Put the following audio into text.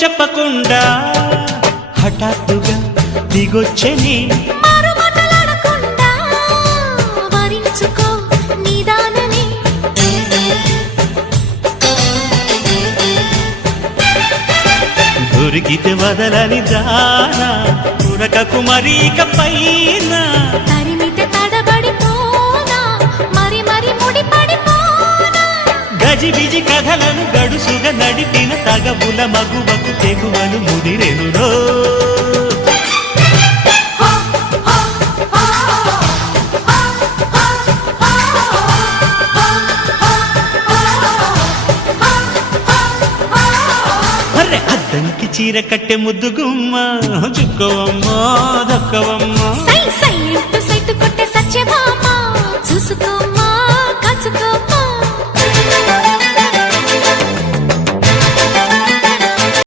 చెప్పకుండా హఠాత్తుగా దిగొచ్చని దొరికితే వదలని దానా ఉరకకు మరీక పైన తరిమితే తడబడిపోనా మరి మరి ముడిపడిపోనా గజిబిజి కథలను గడుసుగా నడిపిన తగవుల మగువకు తెగువలు ముదిరెనురో అద్దంకి చీర కట్టె ముద్దు గుమ్మ చుక్కవమ్మా దక్కవమ్మా సై సై అంటూ సైటు కొట్టే సత్యభామ చూసుకోమ్మా